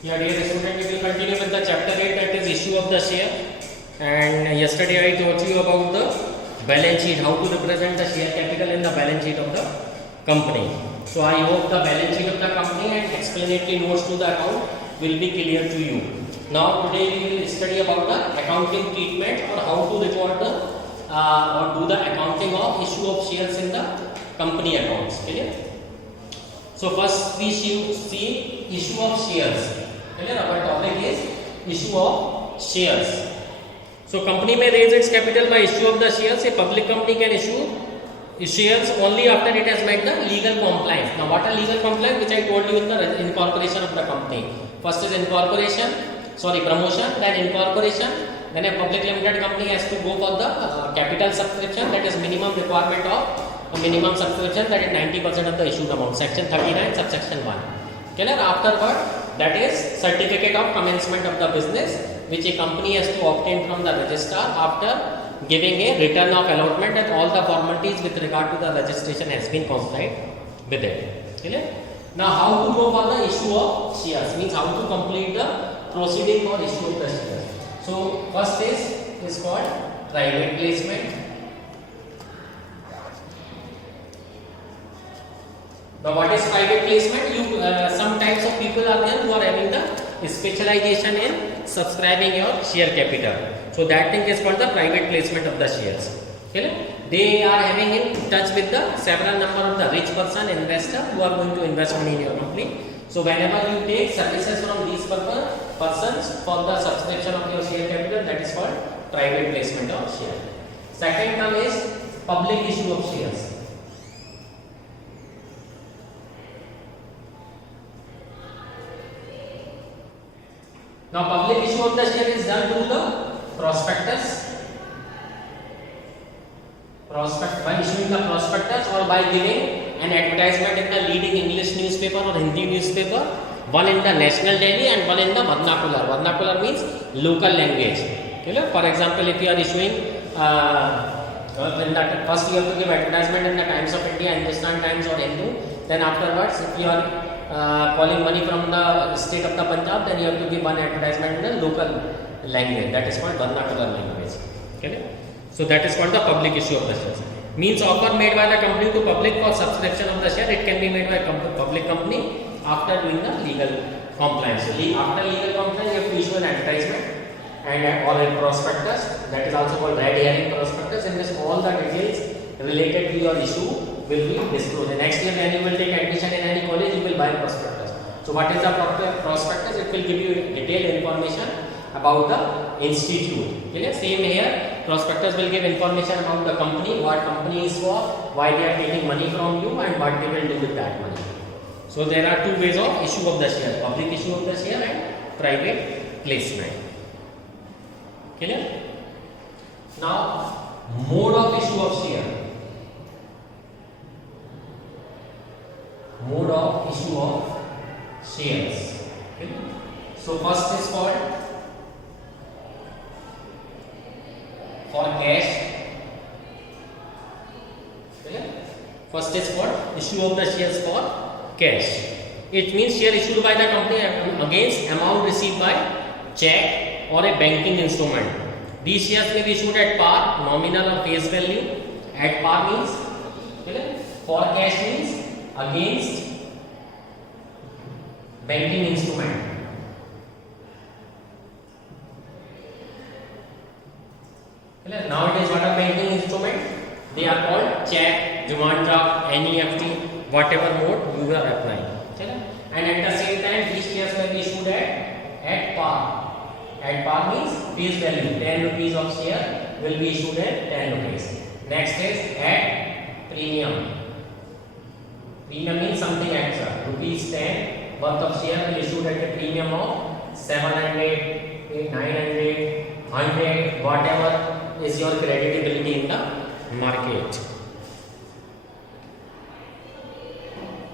Yeah, dear student, we will continue with the chapter 8, that is issue of the share. And yesterday I taught you about the balance sheet, how to represent the share capital in the balance sheet of the company. So I hope the balance sheet of the company and explanatory notes to the account will be clear to you. Now today we will study about the accounting treatment, or how to record the or do the accounting of issue of shares in the company accounts. Clear? So first we see issue of shares. Clear? Our topic is issue of shares. So company may raise its capital by issue of the shares. A public company can issue shares only after it has met the legal compliance. Now what are legal compliance, which I told you in the incorporation of the company. First is promotion, then incorporation, then a public limited company has to go for the capital subscription, that is minimum requirement of a minimum subscription, that is 90% of the issued amount, section 39 subsection 1. Clear? Afterward, that is certificate of commencement of the business, which a company has to obtain from the registrar after giving a return of allotment, and all the formalities with regard to the registration has been complied with it. Clear? Now how to go for the issue of shares, means how to complete the proceeding for issue of the shares. So first is called private placement. Now what is private placement? Some types of people are there who are having the specialization in subscribing your share capital. So that thing is called the private placement of the shares. Okay? They are having in touch with the several number of the rich person investor who are going to invest money in your company. So whenever you take services from these persons for the subscription of your share capital, that is called private placement of share. Second term is public issue of shares. Now public issue of the share is done through the prospectus. By issuing the prospectus, or by giving an advertisement in the leading English newspaper or Hindi newspaper, one in the national daily and one in the vernacular. Vernacular means local language. Okay? For example, if you are issuing in that first you have to give advertisement in the Times of India, Hindustan Times or Hindu. Then afterwards, if you are calling money from the state of the Punjab, then you have to give one advertisement in the local language, that is called vernacular language. Okay? So that is called the public issue of the shares. Means offer made by the company to public for subscription of the share. It can be made by public company after doing the legal compliance. So after legal compliance, you have to issue an advertisement and or a prospectus, that is also called red herring prospectus, in which all the details related to your issue will be disclosed. The next year when you will take admission in any college, you will buy prospectus. So what is the prospectus? It will give you detailed information about the institute. Okay? Same here, prospectus will give information about the company, what company is for, why they are taking money from you, and what they will do with that money. So there are two ways of issue of the share: public issue of the share and private placement. Clear? Now mode of issue of share. Mode of issue of shares. Okay? So first is called for cash. Okay? First is for issue of the shares for cash. It means share issued by the company against amount received by check or a banking instrument. These shares may be issued at par, nominal or face value. At par means, okay? For cash means against banking instrument. Nowadays, what are banking instruments? They are called check, demand draft, NEFT, whatever mode you are applying. And at the same time, these shares may be issued at par. At par means face value. 10 rupees of share will be issued at 10 rupees. Next is at premium. Premium means something extra. Rupees 10 worth of share will issued at a premium of 700, 900, 100, whatever is your creditability in the market.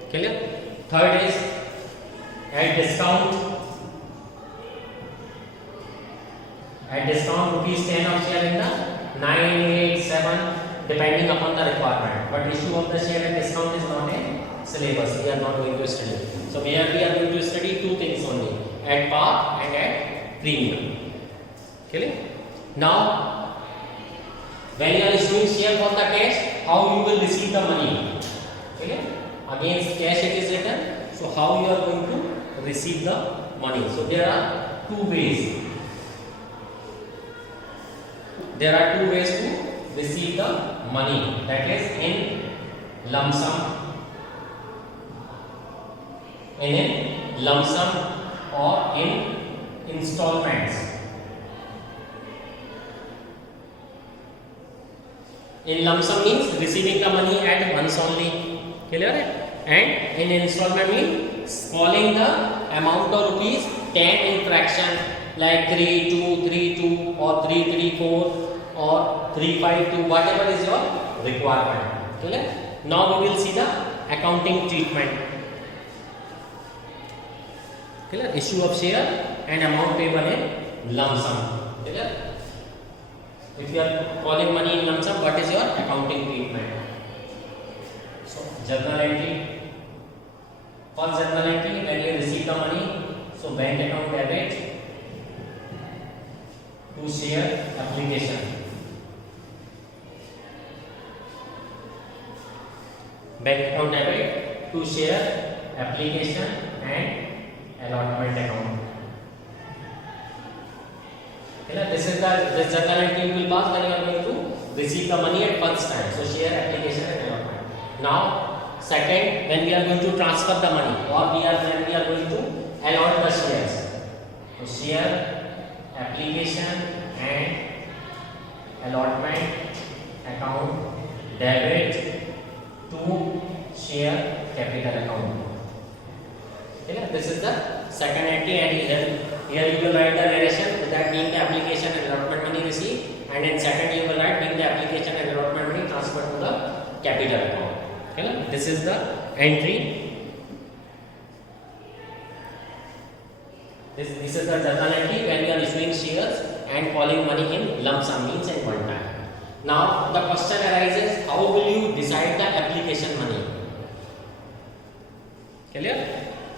Clear? Third is at discount. At discount, rupees 10 of share in the 9, 8, 7, depending upon the requirement. But issue of the share at discount is not a syllabus. We are not going to study. So here we are going to study two things only. at par and at premium. Clear? Now, when you are issuing share for the cash, how you will receive the money? Clear? Against cash it is written. So how you are going to receive the money? So there are two ways. There are two ways to receive the money. That is in lump sum. In a lump sum or in installments. In lump sum means receiving the money at once only. Clear? And in installment means calling the amount of rupees 10 in fraction like 3232 or 334 or 352, whatever is your requirement. Clear? Now we will see the accounting treatment. Clear? Issue of share and amount payable in lump sum. Clear? If you are calling money in lump sum, what is your accounting treatment? So, journal entry. First journal entry, when you receive the money, so bank account debit to share application. Bank account debit to share application and allotment account. This journal entry will pass when you are going to receive the money at first time. So share application and allotment. Now second, when we are going to transfer the money or when we are going to allot the shares. So share application and allotment account debit to share capital account. Okay, this is the second entry, and here you will write the narration, that being the application and allotment money received, and in second you will write being the application and allotment money transferred to the capital account. Okay, this is the entry. This is the journal entry when you are issuing shares and calling money in lump sum, means in one time. Now the question arises, how will you decide the application money? Clear?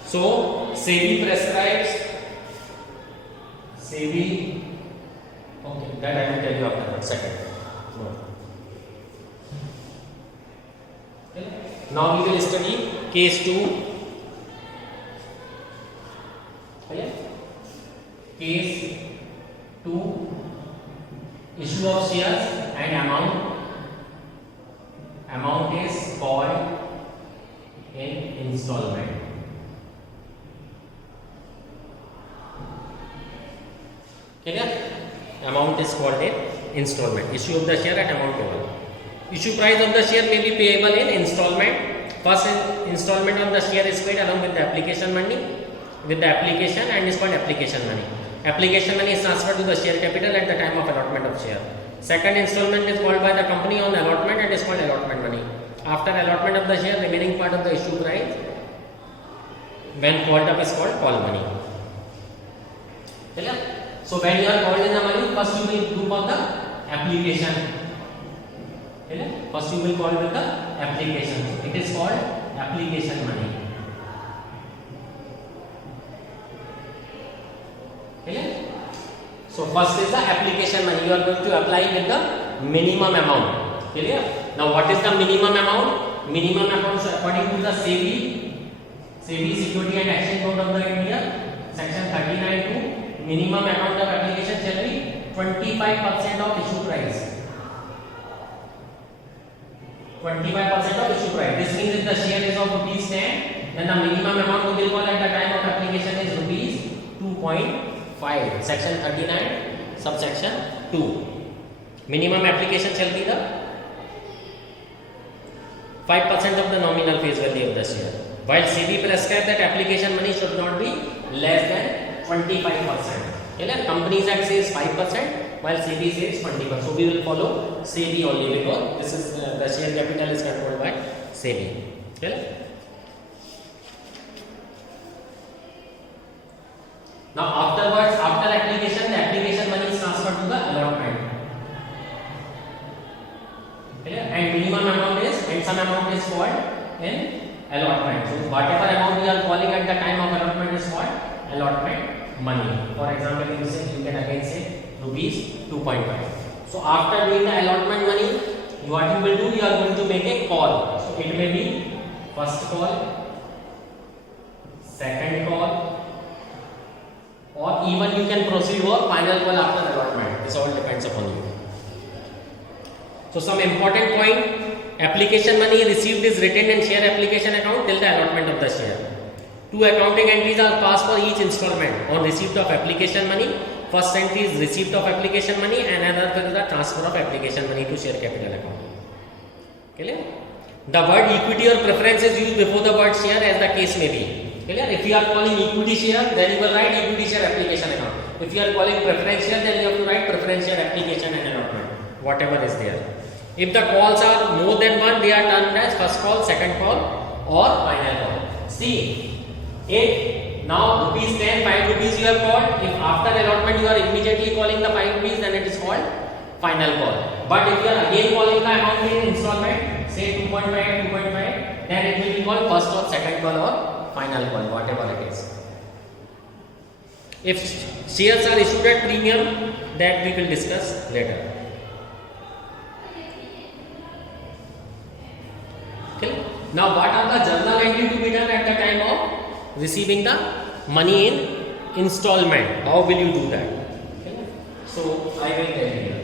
So SEBI prescribes, okay, that I will tell you after that, second. Okay. Now we will study case 2. Okay. Case 2, issue of shares and amount is called in installment. Clear? Amount is called in installment. Issue of the share at amount payable. Issue price of the share may be payable in installment. First installment of the share is paid along with the application money, and is called application money. Application money is transferred to the share capital at the time of allotment of share. Second installment is called by the company on allotment and is called allotment money. After allotment of the share, remaining part of the issue price, when called up, is called call money. Clear? So when you are called in the money, first you will do for the application. First you will call with the application. It is called application money. Clear? So first is the application money. You are going to apply with the minimum amount. Clear? Now what is the minimum amount? Minimum amount according to the SEBI Security and Exchange Board of the India, section 39(2). Minimum amount of application shall be 25% of issue price. 25% of issue price. This means if the share is of rupees 10, then the minimum amount we will call at the time of application is rupees 2.5. Section 39, subsection 2. Minimum application shall be the 5% of the nominal face value of the share. While SEBI prescribes that application money should not be less than 25%. Companies Act says 5%, while SEBI says 20%. So we will follow SEBI only because this is the share capital is controlled by SEBI. Now afterwards, after application, the application money is transferred to the allotment. And minimum amount is, and some amount is called in allotment. So whatever amount we are calling at the time of allotment is called allotment money. For example, you can again say rupees 2.5. So after doing the allotment money, what you will do, you are going to make a call. So it may be first call, second call, or even you can proceed for final call after allotment. This all depends upon you. So some important point: application money received is written in share application account till the allotment of the share. Two accounting entries are passed for each installment. On receipt of application money, first entry is receipt of application money and another is the transfer of application money to share capital account. Clear? The word equity or preference is used before the word share as the case may be. Clear? If you are calling equity share, then you will write equity share application account. If you are calling preference share, then you have to write preference share application and allotment, whatever is there. If the calls are more than one, they are termed as first call, second call, or final call. See, if now rupees 10, 5 rupees you have called, if after allotment you are immediately calling the 5 rupees, then it is called final call. But if you are again calling the amount in installment, say 2.5, 2.5, then it will be called first or second call or final call, whatever it is. If shares are issued at premium, that we will discuss later. Okay. Now, what are the journal entry to be done at the time of receiving the money in installment? How will you do that? Okay. So, I will tell you here.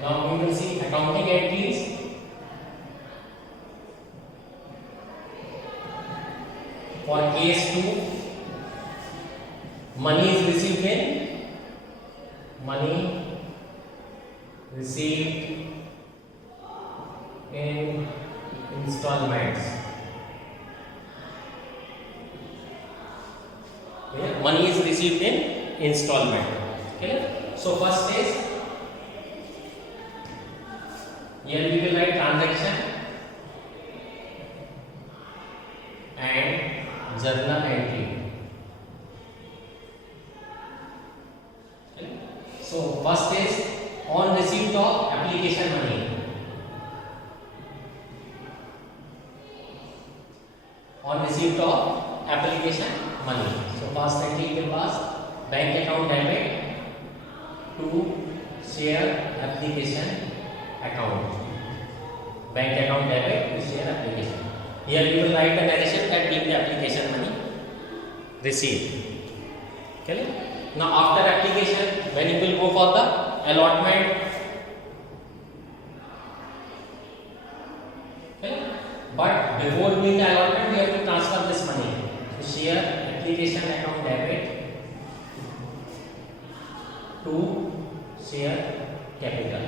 Now we will see accounting entries. For case 2, money is received in installments. Okay. Money is received in installment. Okay. So first is, here we will write transaction and journal entry. Okay. So first is on receipt of application money. On receipt of application money. So first entry will pass bank account debit to share application account. Bank account debit to share application. Here you will write the narration that being the application money received. Okay. Now after application, when you will go for the allotment. Okay. But before doing the allotment, you have to transfer this money. So share application account debit to share capital.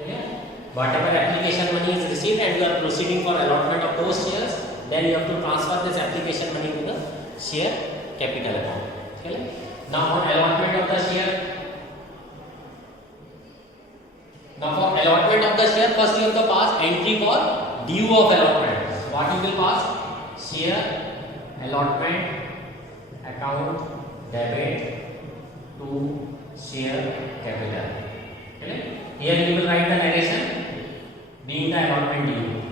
Okay. Whatever application money is received and you are proceeding for allotment of those shares, then you have to transfer this application money to the share capital account. Okay. Now on allotment of the share, for allotment of the share, first you have to pass entry for due of allotment. What you will pass? Share allotment account debit to share capital. Okay. Here you will write the narration being the allotment due.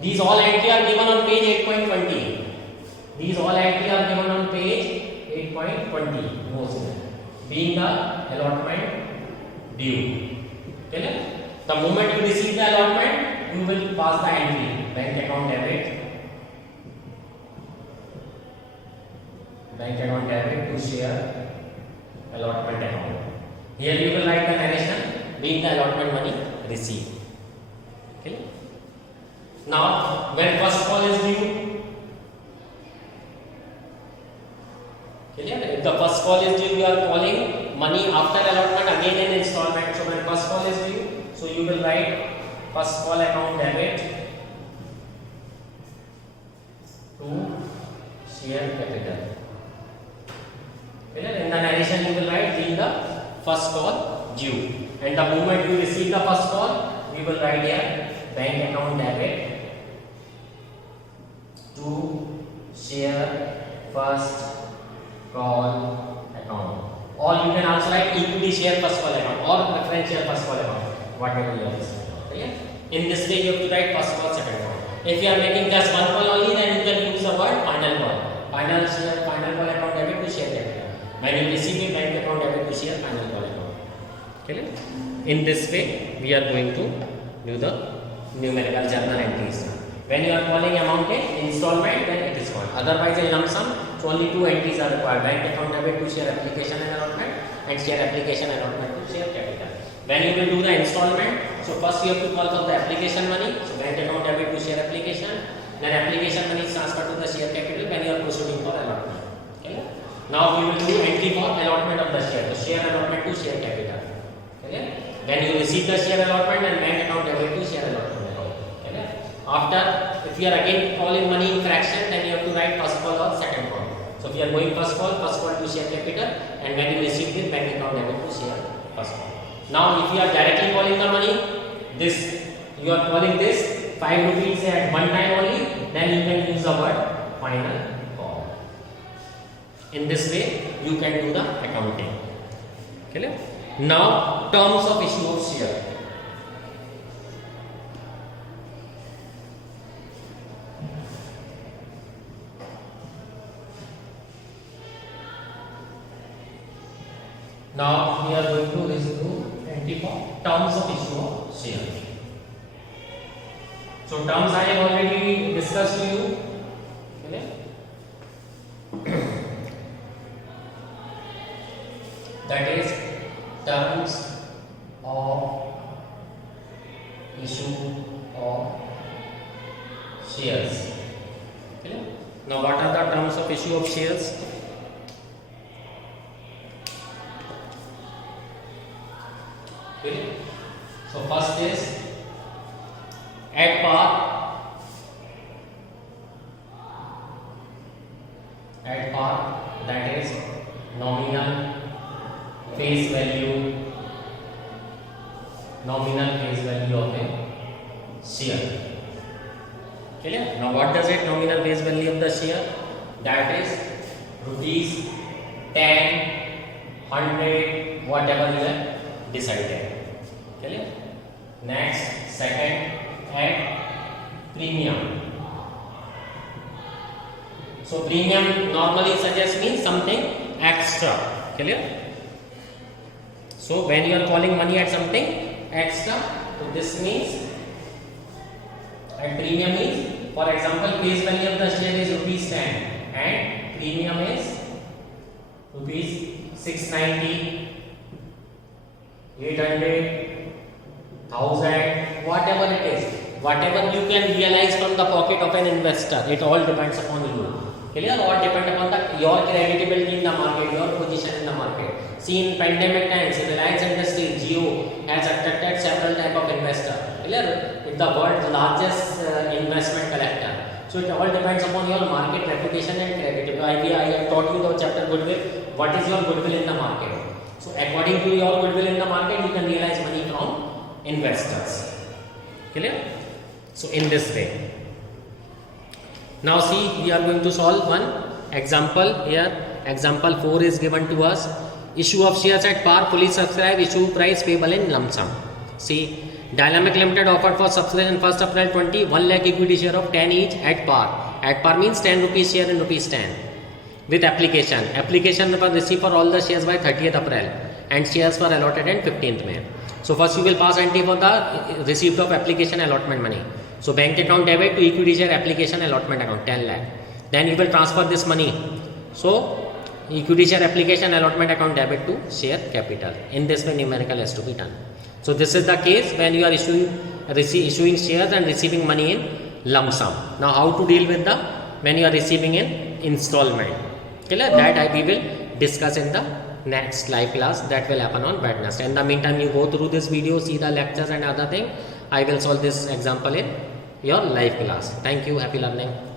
These all entries are given on page 8.20. These all entries are given on page 8.20. Mostly being the allotment due. Okay. The moment you receive the allotment, you will pass the entry bank account debit to share allotment account. Here you will write the narration being the allotment money received. Okay. Now when first call is due, clear? If the first call is due, you are calling money after allotment again in installment. So when first call is due, so you will write first call account debit to share capital. Clear? In the narration you will write till the first call due, and the moment you receive the first call, we will write here bank account debit to share first call account, or you can also write equity share first call account or preferential first call account, whatever you have decided. Okay? In this way you have to write first call, second call. If you are making just one call only, then you can use the word final call. Final call account debit to share capital. When you receive a bank account debit to share final call account. Okay? In this way we are going to do the numerical journal entries. When you are calling amount in installment, then it is called. Otherwise in lump sum, so only two entries are required: bank account debit to share application and allotment, and share application allotment to share capital. When you will do the installment, so first you have to call for the application money, so bank account debit to share application, then application money is transferred to the share capital when you are proceeding for allotment. Okay? Now we will do entry for allotment of the share, so share allotment to share capital. Okay? When you receive the share allotment, and bank account debit to share allotment account. Okay? After, if you are again calling money in fraction, then you have to write first call or second call. So if you are going first call to share capital, and when you receive the bank account debit to share first call. Now if you are directly calling the money, this you are calling this 5 rupees at one time only, then you can use the word final call. In this way you can do the accounting. Clear? Now terms of issue of share. Now we are going to review entry for terms of issue of share. So terms I have already discussed to you. Okay? That is terms of issue of shares. Okay? Now what are the terms of issue of shares? Okay. So first is at par, that is nominal face value of a share. Clear? Now what does it nominal face value of the share? That is rupees 10, 100, whatever you have decided. Clear? Next, second, at premium. So premium normally suggests means something extra. Clear? So when you are calling money at something extra, so this means at premium is, for example, face value of the share is rupees 10 and premium is rupees 690, 800, 1000, whatever it is, whatever you can realize from the pocket of an investor, it all depends upon you. Clear? All depend upon your creditability in the market, your position in the market. See, in pandemic times, Reliance Industries, Jio has attracted several type of investor. Clear? It's the world's largest investment collector. So it all depends upon your market reputation and creditability. I have taught you the chapter goodwill. What is your goodwill in the market? So according to your goodwill in the market, you can realize money from investors. Clear? So in this way. Now see, we are going to solve one example here. Example 4 is given to us. Issue of shares at par, fully subscribed, issue price payable in lump sum. See, Dynamic Limited offered for subscription 1st April 20, 1 lakh equity share of 10 each at par. At par means 10 rupees share in rupees 10. With application. Application was received for all the shares by 30th April and shares were allotted on 15th May. So first you will pass entry for the receipt of application allotment money. So bank account debit to equity share application allotment account 10 lakh. Then you will transfer this money. So equity share application allotment account debit to share capital. In this way numerical has to be done. So this is the case when you are issuing shares and receiving money in lump sum. Now how to deal with the when you are receiving in installment? Clear? That we will discuss in the next live class that will happen on Wednesday. In the meantime, you go through this video, see the lectures and other thing. I will solve this example in your live class. Thank you. Happy learning.